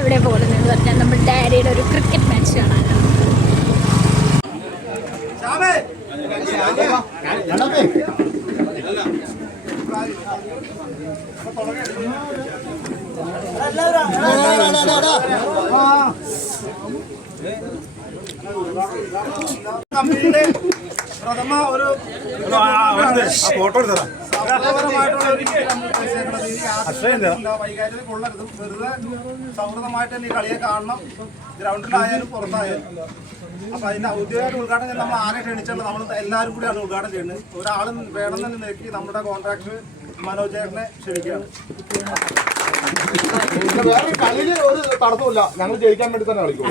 എവിടെ പോകുന്നതെന്ന് പറഞ്ഞാൽ നമ്മൾ ഡാഡിയുടെ ഒരു ക്രിക്കറ്റ് മാച്ച് കാണാനോ. പ്രഥമ ഒരു ഫോട്ടോ എടുത്തതാ വൈകാര്യം കൊള്ളരുത്. വെറുതെ സൗഹൃദമായിട്ട് തന്നെ ഈ കളിയെ കാണണം, ഗ്രൗണ്ടിലായാലും പുറത്തായാലും. അപ്പൊ അതിന്റെ ഔദ്യോഗിക ഉദ്ഘാടനം നമ്മൾ ആരെ ക്ഷണിച്ചുള്ളത് നമ്മൾ എല്ലാവരും കൂടിയാണ് ഉദ്ഘാടനം ചെയ്യുന്നത്. ഒരാൾ വേണമെന്ന് നോക്കി നമ്മുടെ കോൺട്രാക്ടർ മനോജ് ചേട്ടനെ ക്ഷണിക്കുകയാണ്. വേറെ കളിയില് ഒരു തടസ്സമില്ല, ഞങ്ങൾ ജയിക്കാൻ വേണ്ടി തന്നെ കളിക്കും.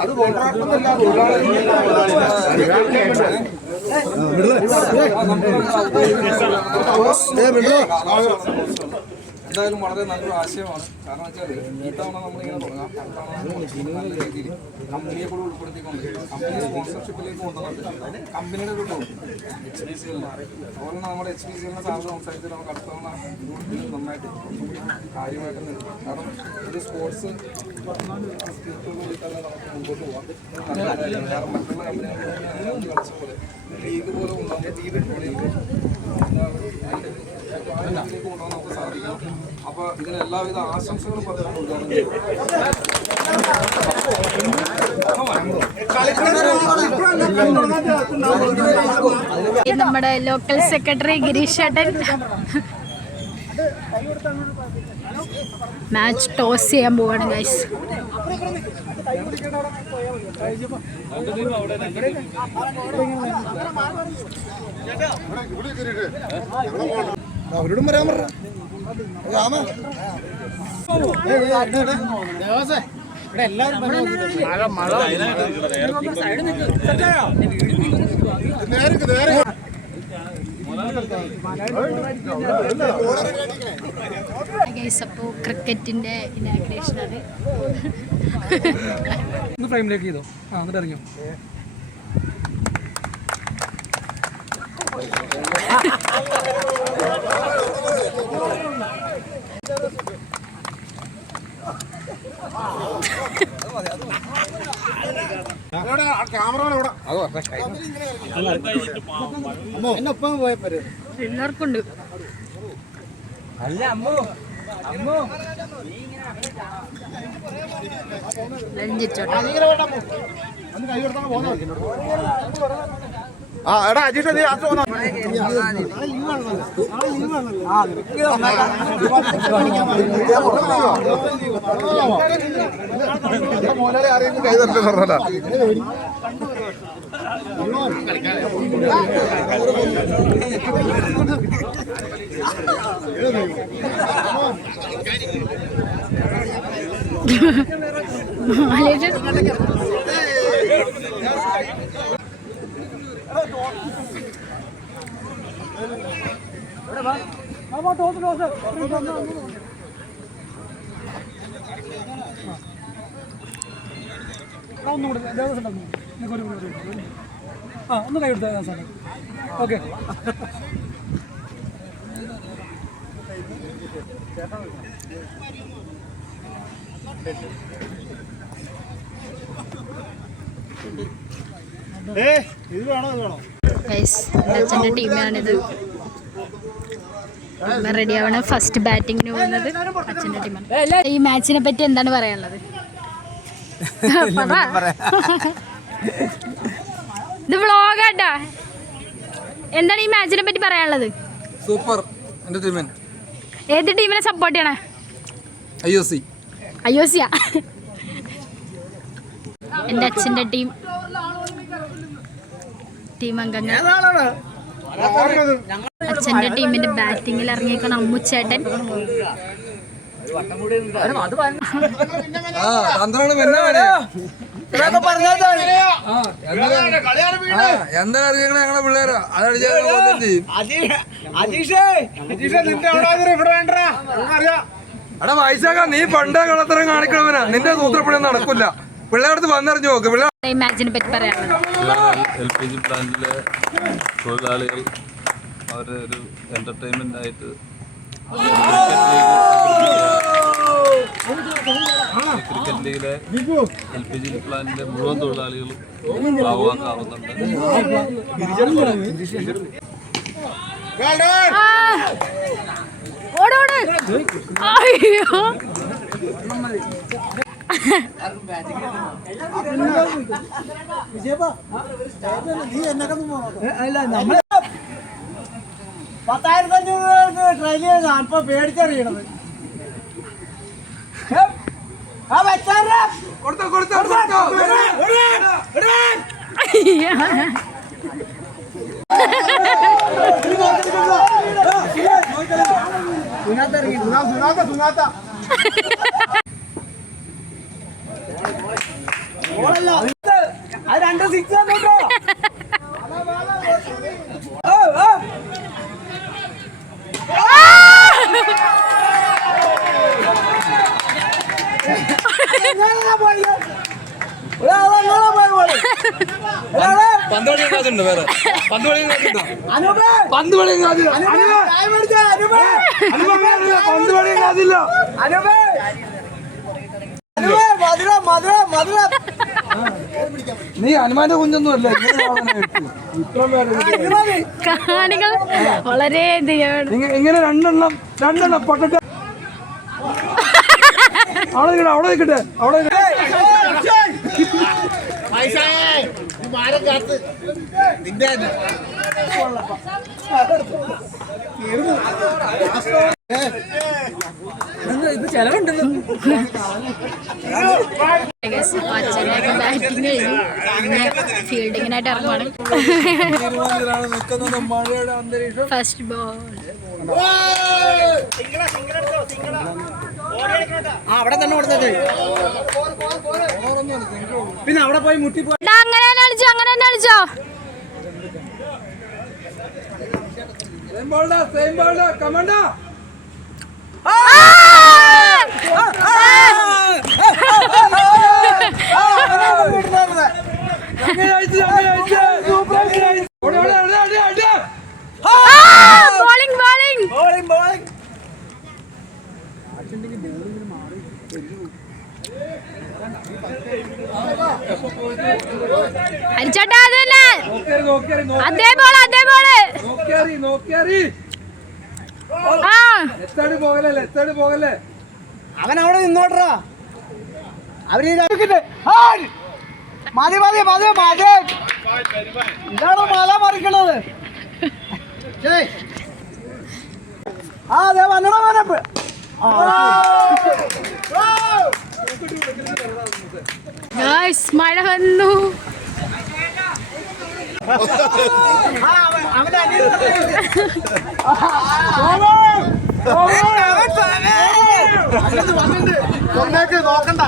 അത് കോൺട്രാക്ടറല്ല, എന്തായാലും വളരെ നല്ലൊരു ആശയമാണ്. കാരണം വെച്ചാൽ ഇത്തവണ നമ്മളിങ്ങനെ തുടങ്ങാം, നല്ല രീതിയിൽ കമ്പനിയെ കൂടെ ഉൾപ്പെടുത്തിക്കൊണ്ട് കമ്പനി സ്പോൺസർഷിപ്പിലേക്ക് കൊണ്ടുവന്നിട്ട് കമ്പനിയുടെ ഒരു HPCL അതുപോലെ തന്നെ നമ്മുടെ HPCL സാറിന് സംസാരിച്ച് നമുക്ക് അടുത്തവണ നന്നായിട്ട് കാര്യമായിട്ട് നിൽക്കും. കാരണം ഒരു സ്പോർട്സ് സ്പിരിറ്റോടുകൂടി തന്നെ നമുക്ക് മുമ്പോട്ട് പോകാം. കാരണം മറ്റുള്ള കമ്പനികൾ കളിച്ച പോലെ ലീഗ് പോലെ ഉണ്ടാകുമ്പോൾ ലേക്ക് കൊണ്ടുപോകാൻ നമുക്ക് സാധിക്കണം. അപ്പൊ ഇതിന് എല്ലാവിധ ആശംസകളും പറഞ്ഞാൽ ഉദ്ഘാടനം ചെയ്യും. നമ്മുടെ ലോക്കൽ സെക്രട്ടറി ഗിരീഷ് ചേട്ടൻ മാച്ച് ടോസ് ചെയ്യാൻ പോവാണ് ഗൈസ്. അവരോടും വരാൻ പറഞ്ഞ അപ്പോൾ ക്രിക്കറ്റിന്റെ ഇനാഗ്രേഷൻ അത് ഫ്രെയിമിലേക്ക് ചെയ്തോ. എന്നിട്ട് ഇറങ്ങിയോ. എന്നൊപ്പം പോയപ്പോ എല്ലാവർക്കുണ്ട്. ആ എടാ അജീഷ് നീ യാത്ര പോന്നാ മോനെ ആരെയും കൈ തരട്ടെ പറഞ്ഞല്ല. ഒന്ന് കൈ കൊടുത്താൽ സാറേ. ഓക്കെ. അച്ഛൻ്റെ ടീമാണിത്. റെഡി ആവണം. ഫസ്റ്റ് ബാറ്റിങ്ങിന് പോകുന്നത് അച്ഛൻ്റെ ടീമാണ്. ഈ മാച്ചിനെ പറ്റി എന്താണ് പറയാനുള്ളത്? ഇത് വ്ളോഗാട്ടാ. എന്താണ് ഈ മാച്ചിനെ പറ്റി പറയാനുള്ളത്? Super entertainment. ഏത് ടീമിനെ സപ്പോർട്ട് ചെയ്യണേ? IOC. എൻ്റെ അച്ഛൻ്റെ ടീം അംഗങ്ങൾ. അച്ഛൻ്റെ ടീമിന്റെ ബാറ്റിങ്ങിൽ ഇറങ്ങിയേക്കാണ് അമ്മുച്ചേട്ടൻ. എന്താ ഞങ്ങളെ പിള്ളേരാ അടാ വയസ്സാക്കാ. നീ പണ്ടേ കളത്തരം കാണിക്കണവനാ. നിന്റെ സൂത്രപ്പണിയൊന്നും നടക്കില്ല. പിള്ളേർക്ക് വന്നറിഞ്ഞു നോക്ക്. മാച്ചിനെ പറ്റി പറയാനുള്ളത് LPG പ്ലാന്റിലെ തൊഴിലാളികൾ അവരെ ഒരു എന്റർടൈൻമെന്റ് ആയിട്ട് ക്രിക്കറ്റ് ലീഗിലെ LPG പ്ലാന്റിന്റെ മുഴുവൻ തൊഴിലാളികളും ഭാഗമാക്കാവുന്നുണ്ട്. അയ്യോ $10,500 ട്രെയിനിൽ ഇപ്പൊ പേടിച്ചറിയണത്. അത് 2 6 നീ ഹനുമാന്റെ കുഞ്ഞൊന്നും അല്ല. കാണികൾ വളരെ ഇങ്ങനെ രണ്ടെണ്ണം പൊട്ടട്ടെ. അവിടെ നിൽക്കട്ടെ. ഇത് ചെലവുണ്ടല്ലോ. അച്ഛനൊക്കെ ബാറ്റിംഗ് കഴിഞ്ഞു, പിന്നെ ഫീൽഡിങ്ങിനായിട്ട് ഇറങ്ങുവാണ്. ഫസ്റ്റ് ബോൾ അവിടെ തന്നെ കൊടുത്തത്. പിന്നെ അവിടെ പോയി മുട്ടി പോയി. അങ്ങനെ തന്നെ കളിച്ചോ. അരിച്ചോട്ടാ അതന്നെ അതേ ബോള് പോകല്ലേ. അവൻ അവിടെ നിന്നോട്ടറാ. അവര് മതി ഇതാണ് മല മറിക്കണത്. അതെ വന്നണ മനപ്പ്. മഴ വന്നു. നോക്കണ്ട.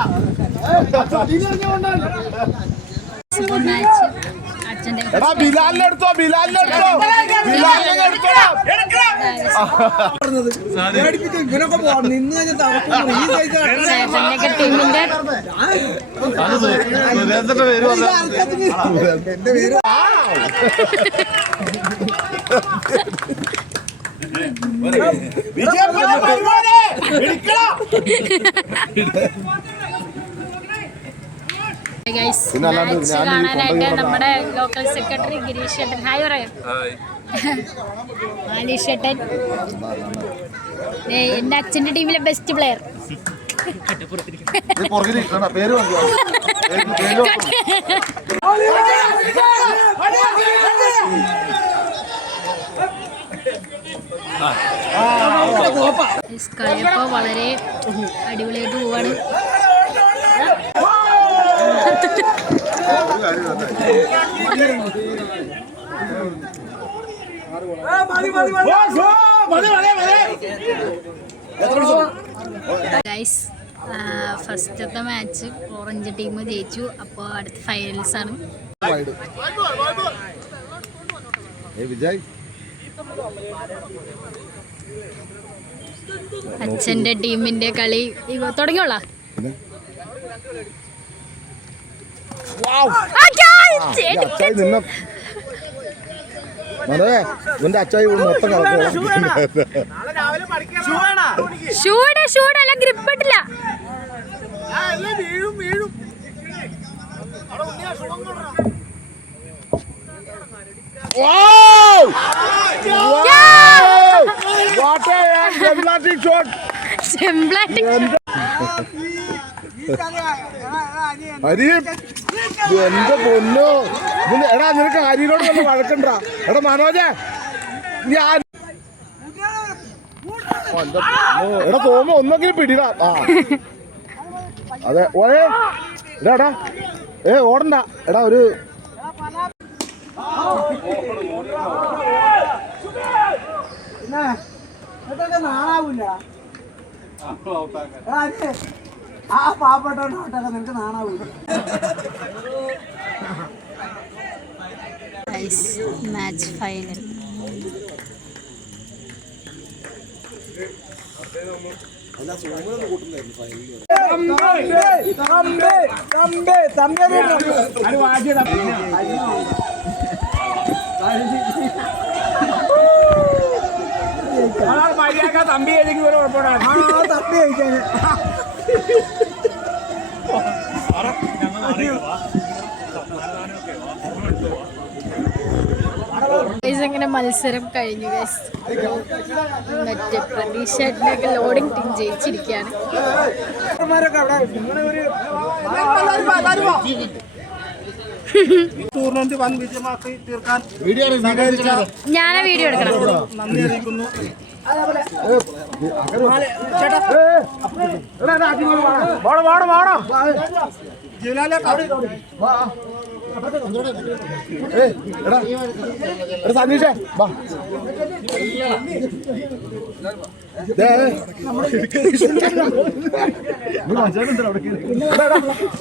ബിലാലിനെടുത്തോ. കാണാനായിട്ട് നമ്മുടെ ലോക്കൽ സെക്രട്ടറി ഗിരീഷ് ചേട്ടൻ ഹായ് പറയാം. ആലീഷ് ചേട്ടൻ എന്റെ അച്ഛന്റെ ടീമിലെ ബെസ്റ്റ് പ്ലെയർ. പേര് കളിയപ്പോ വളരെ അടിപൊളിയായിട്ട് പോവാണ്. ഗൈസ് ഫസ്റ്റത്തെ മാച്ച് ഓറഞ്ച് ടീം ജയിച്ചു. അപ്പോൾ അടുത്ത ഫൈനൽസ് ആണ്. വിജയ് അച്ഛന്റെ ടീമിന്റെ കളി തുടങ്ങിയോളാ. ഇവന്റെ അച്ചായി മൊത്തം കളക്കും. ഷൂടല്ല ഗ്രിപ്പ് ഇട്ടില്ല. ഹരി എന്റെ പൊന്നോ, എടാ നിനക്ക് ഹരിനോട് വല്ല വഴക്കണ്ട. എടാ മനോജേ, ഞാൻ എടാ തോന്നുമ്പോ ഒന്നെങ്കിലും പിടിടാ. ആ അതെ ഓയേ എടാ ഓടണ്ട. എടാ ഒരു നാണാവൂല. ആ പാവപ്പെട്ടോട്ടൊക്കെ നിനക്ക് നാണാവൂല. Match final. തമ്പി ഏതെങ്കിലും ഒരു കുഴപ്പമില്ല. തമ്പി കഴിക്കാൻ ഇങ്ങനെ മത്സരം കഴിഞ്ഞു ഗൈസ്. മറ്റേ പ്രതീക്ഷയൊക്കെ ലോഡിംഗ് ടീം ജയിച്ചിരിക്കുകയാണ്. ടൂർണമെന്റ് വൻ വിജയമാക്കി തീർക്കാൻ ഞാനാ വീഡിയോ എടുക്കണം. നന്ദി അറിയിക്കുന്നു. സനീഷേ വാ.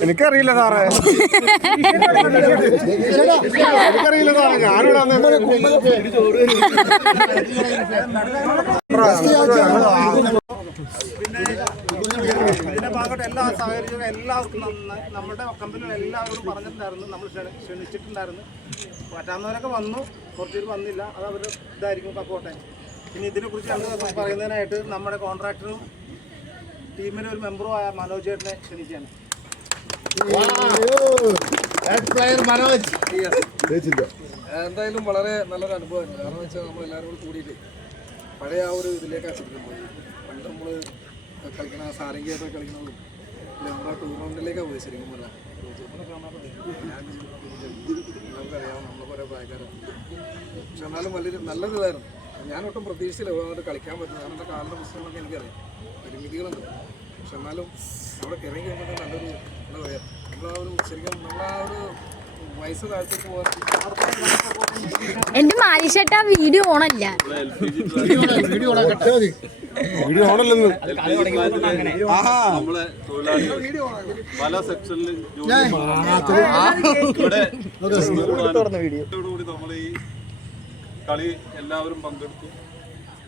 എനിക്കറിയില്ല സാറേ, എനിക്കറിയില്ല സാറേ. ഞാനിവിടെ ഇതിന്റെ ഭാഗമായിട്ട് എല്ലാ സഹകരിച്ചവരും എല്ലാവർക്കും നമ്മുടെ കമ്പനിയിൽ എല്ലാവരോടും പറഞ്ഞിട്ടുണ്ടായിരുന്നു. നമ്മൾ ക്ഷണിച്ചിട്ടുണ്ടായിരുന്നു. പറ്റാവുന്നവരൊക്കെ വന്നു, കുറച്ചുപേർ വന്നില്ല. അത് അവർ ഇതായിരിക്കും കപ്പോട്ടെ. ഇനി ഇതിനെക്കുറിച്ച് പറയുന്നതിനായിട്ട് നമ്മുടെ കോൺട്രാക്ടറും ടീമിലെ ഒരു മെമ്പറും ആയ മനോജ് ചേട്ടനെ ക്ഷണിക്കുകയാണ്. എന്തായാലും വളരെ നല്ലൊരു അനുഭവമായിരുന്നു. കാരണം വെച്ചാൽ നമ്മൾ എല്ലാവരും കൂടി കൂടിയിട്ട് പഴയ ആ ഒരു ഇതിലേക്കാണ് ശരിക്കും പോയി. പണ്ട് നമ്മൾ കളിക്കണ സാരംഗിയൊക്കെ കളിക്കുന്നതും നമ്മുടെ ടൂർണമെൻറ്റിലേക്കാണ് പോയി ശരിക്കും പറയാം. നമുക്കറിയാം നമ്മൾ കുറേ പ്രായക്കാരാണ്. പക്ഷെ എന്നാലും നല്ലതിതായിരുന്നു. ഞാനൊട്ടും പ്രതീക്ഷിച്ചില്ല ഒരുപാട് കളിക്കാൻ പറ്റും. ഞാൻ എൻ്റെ കാലിൻ്റെ പുസ്തകങ്ങളൊക്കെ എനിക്കറിയാം, പരിമിതികളുണ്ട്. പക്ഷെ എന്നാലും അവിടെ ഇറങ്ങി കഴിഞ്ഞാൽ നല്ലൊരു എന്താ പറയുക, നമ്മളാ ഒരു ശരിക്കും നമ്മളാ ഒരു വയസ്സ് താഴ്ത്തേക്ക് പോകാൻ. എന്റെ മാലിഷേട്ടാ വീഡിയോ ഓണല്ല. വീഡിയോ ഓണല്ലെന്ന് നമ്മളെ തൊഴിലാളികൾ പല സെക്ഷനിൽ ഇവിടെ നമ്മൾ ഈ കളി എല്ലാവരും പങ്കെടുത്തു.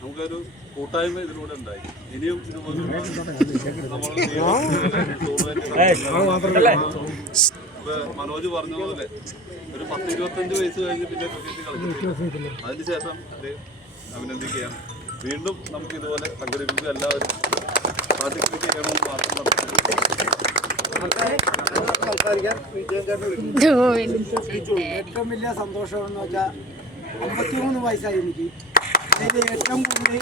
നമുക്കൊരു കൂട്ടായ്മ ഇതിലൂടെ ഉണ്ടായി. ഇനിയും ഇതുപോലെ മനോജ് പറഞ്ഞതുപോലെ ഒരു 10-25 വയസ്സ് കഴിഞ്ഞ് പിന്നെ ക്രിക്കറ്റ് കളിക്കുന്നു. അതിനുശേഷം അഭിനന്ദിക്കുകയാണ്. വീണ്ടും നമുക്ക് ഇതുപോലെ സംഘടിപ്പിച്ച് എല്ലാവരും പാർട്ടിസിപ്പേറ്റ് ചെയ്യണമെന്ന് മാത്രം ഏറ്റവും വലിയ സന്തോഷമെന്ന് വെച്ചാൽ 53 വയസ്സായി എനിക്ക്. അതിൽ ഏറ്റവും കൂടുതൽ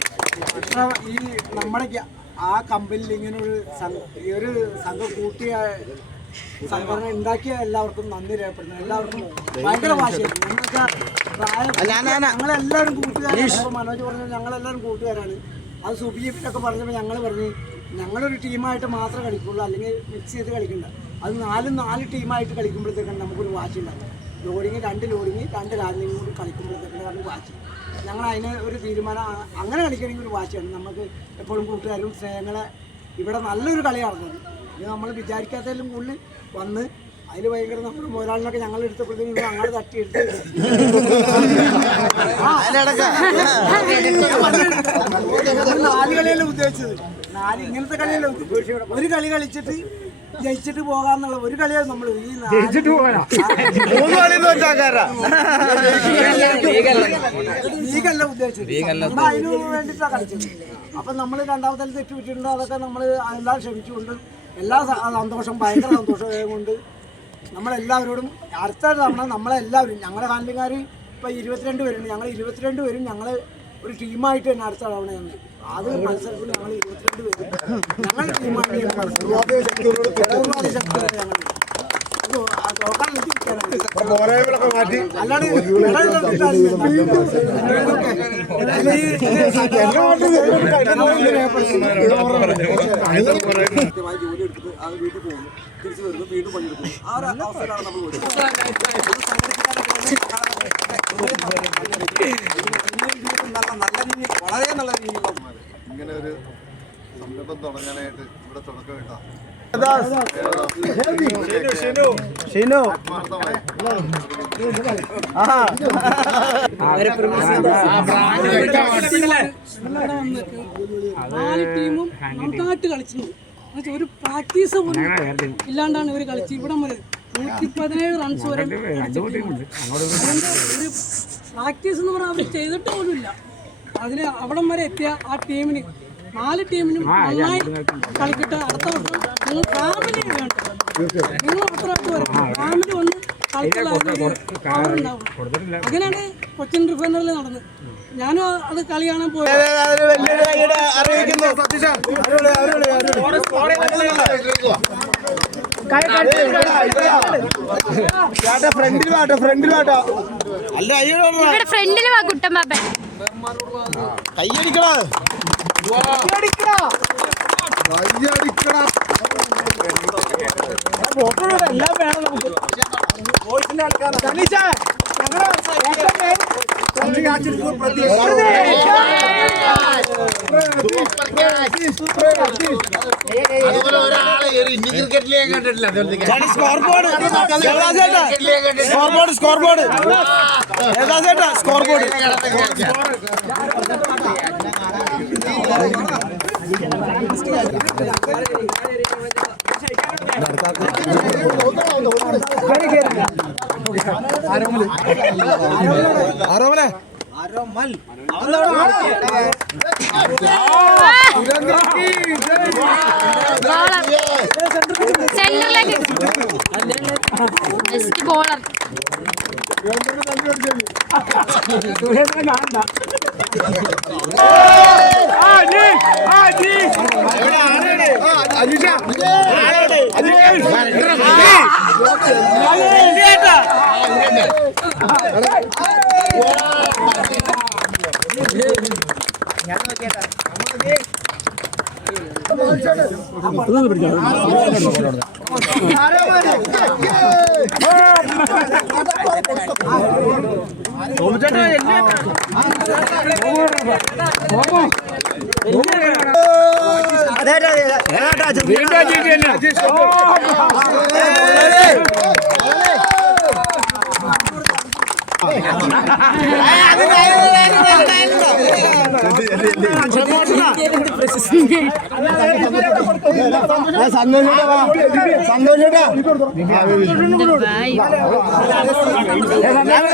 ഈ നമ്മുടെ ആ കമ്പനിയിൽ ഇങ്ങനെ ഒരു സംഘം കൂട്ടിയ സംഘടന ഉണ്ടാക്കിയ എല്ലാവർക്കും നന്ദി രേഖപ്പെടുന്നു. എല്ലാവർക്കും ഭയങ്കര വാശിയായിരുന്നു. എന്ന് വെച്ചാൽ ഞങ്ങളെല്ലാവരും കൂട്ടുകാരാണ്. മനോജ് പറഞ്ഞത് ഞങ്ങളെല്ലാവരും കൂട്ടുകാരാണ്. അത് സുബിയൊക്കെ പറഞ്ഞപ്പോൾ ഞങ്ങൾ പറഞ്ഞു ഞങ്ങളൊരു ടീമായിട്ട് മാത്രമേ കളിക്കുള്ളൂ, അല്ലെങ്കിൽ മിക്സ് ചെയ്ത് കളിക്കണ്ട. അത് 4 ടീമായിട്ട് കളിക്കുമ്പോഴത്തേക്കാണ് നമുക്കൊരു വാശി ഉണ്ടാകും. ലോഡിങ് 2 ലോഡിങ് 2 ലാൻഡിങ് കൂടി കളിക്കുമ്പോഴത്തേക്കാണ് വാശി. ഞങ്ങൾ അതിന് ഒരു തീരുമാനം അങ്ങനെ കളിക്കണമെങ്കിൽ ഒരു വാശിയാണ്. നമുക്ക് എപ്പോഴും കൂട്ടുകാരും സ്നേഹങ്ങളെ ഇവിടെ നല്ലൊരു കളി നടന്നത്. ഇത് നമ്മൾ വിചാരിക്കാത്തതിലും കൂടുതൽ വന്ന് അതിൽ ഭയങ്കര നമ്മൾ ഒരാളിനൊക്കെ ഞങ്ങൾ എടുത്തപ്പോഴത്തേക്കും അങ്ങനെ തട്ടിയെടുത്ത് 4 കളിയല്ലേ ഉദ്ദേശിച്ചത്. 4 ഇങ്ങനത്തെ കളിയല്ലേ ഉദ്ദേശിച്ചത്. ഒരു കളി കളിച്ചിട്ട് ജയിച്ചിട്ട് പോകാന്നുള്ള ഒരു കളിയാണ് നമ്മൾ ഈ ലീഗല്ല ഉദ്ദേശിച്ചത്. നമ്മൾ അതിന് വേണ്ടിയിട്ടാണ് കളിച്ചത്. അപ്പം നമ്മൾ രണ്ടാമത്തെ തെറ്റുപറ്റിയിട്ടുണ്ട്. അതൊക്കെ നമ്മൾ എല്ലാം ക്ഷമിച്ചുകൊണ്ട് എല്ലാ സന്തോഷം, ഭയങ്കര സന്തോഷം കൊണ്ട് നമ്മളെല്ലാവരോടും അടുത്ത തവണ നമ്മളെല്ലാവരും ഞങ്ങളുടെ ഹാൻഡിലുകാർ ഇപ്പോൾ 22 പേരുണ്ട്. ഞങ്ങൾ 22 പേരും ഞങ്ങൾ ഒരു ടീമായിട്ട് തന്നെ അടുത്ത തവണ ഞങ്ങൾ അത് മത്സരത്തിൽ ഞങ്ങൾ 22 പേരും ഞങ്ങൾ ടീമായിട്ട് അല്ലാണ്ട് കൃത്യമായി ജോലി എടുത്തിട്ട് അത് വീട്ടിൽ പോകുന്നു, തിരിച്ചു വരുന്നു, വീണ്ടും പണിയെടുക്കുന്നു. ആ ഒരു അവസ്ഥയിലാണ് നമ്മൾ നല്ല രീതിയിൽ, വളരെ നല്ല രീതിയിലുള്ള ഇങ്ങനെ ഒരു സംരംഭം തുടങ്ങാനായിട്ട് ഇവിടെ തുടക്കമിട്ടാ നാല് ടീമും നന്നായിട്ട് കളിച്ചിട്ടുണ്ട്. ഒരു പ്രാക്ടീസ് പോലും ഇല്ലാണ്ടാണ് ഇവർ കളിച്ചത്. ഇവിടെ വരെ 117 റൺസ് വരെ അതിൻ്റെ ഒരു പ്രാക്ടീസ് എന്ന് പറഞ്ഞാൽ അവർ ചെയ്തിട്ട് പോലും ഇല്ല. അതിന് അവിടം വരെ എത്തിയ ആ ടീമിന് 4 ടീമിനും നന്നായി കളിക്കട്ടെ. അടുത്ത വർഷം നിങ്ങൾ ഫാമിലി വേണ്ട, നിങ്ങൾ അത്രയായിട്ട് വരും, ഫാമിലി വന്ന് കളിക്കുന്നുണ്ടാവും. അങ്ങനെയാണ് കൊച്ചിൻ റിഫൈനറിൽ നടന്നത്. ഞാനും അത് കളി കാണാൻ പോയി. ഇവിടെ ഫ്രണ്ടിൽ വാ കുട്ടൻ ബാബൻ. കയ്യടിക്കടാ എല്ലാം വേണം നമുക്ക്. അതുപോലെ ഒരാളെ ഇന്ത്യൻ ക്രിക്കറ്റിൽ ഞാൻ കണ്ടിട്ടില്ല. സ്കോർ ബോർഡ് സെന്ററിലേക്ക് ബെസ്റ്റ് ബോളർ.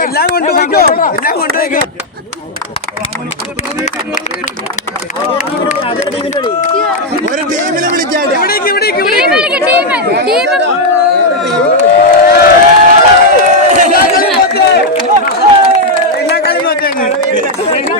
എല്ലാം കൊണ്ടുപോയിക്കോ. ഒരു ടീമിനെ വിളിക്കാം. എല്ലാ കളി മാറ്റാണ്. ഞാൻ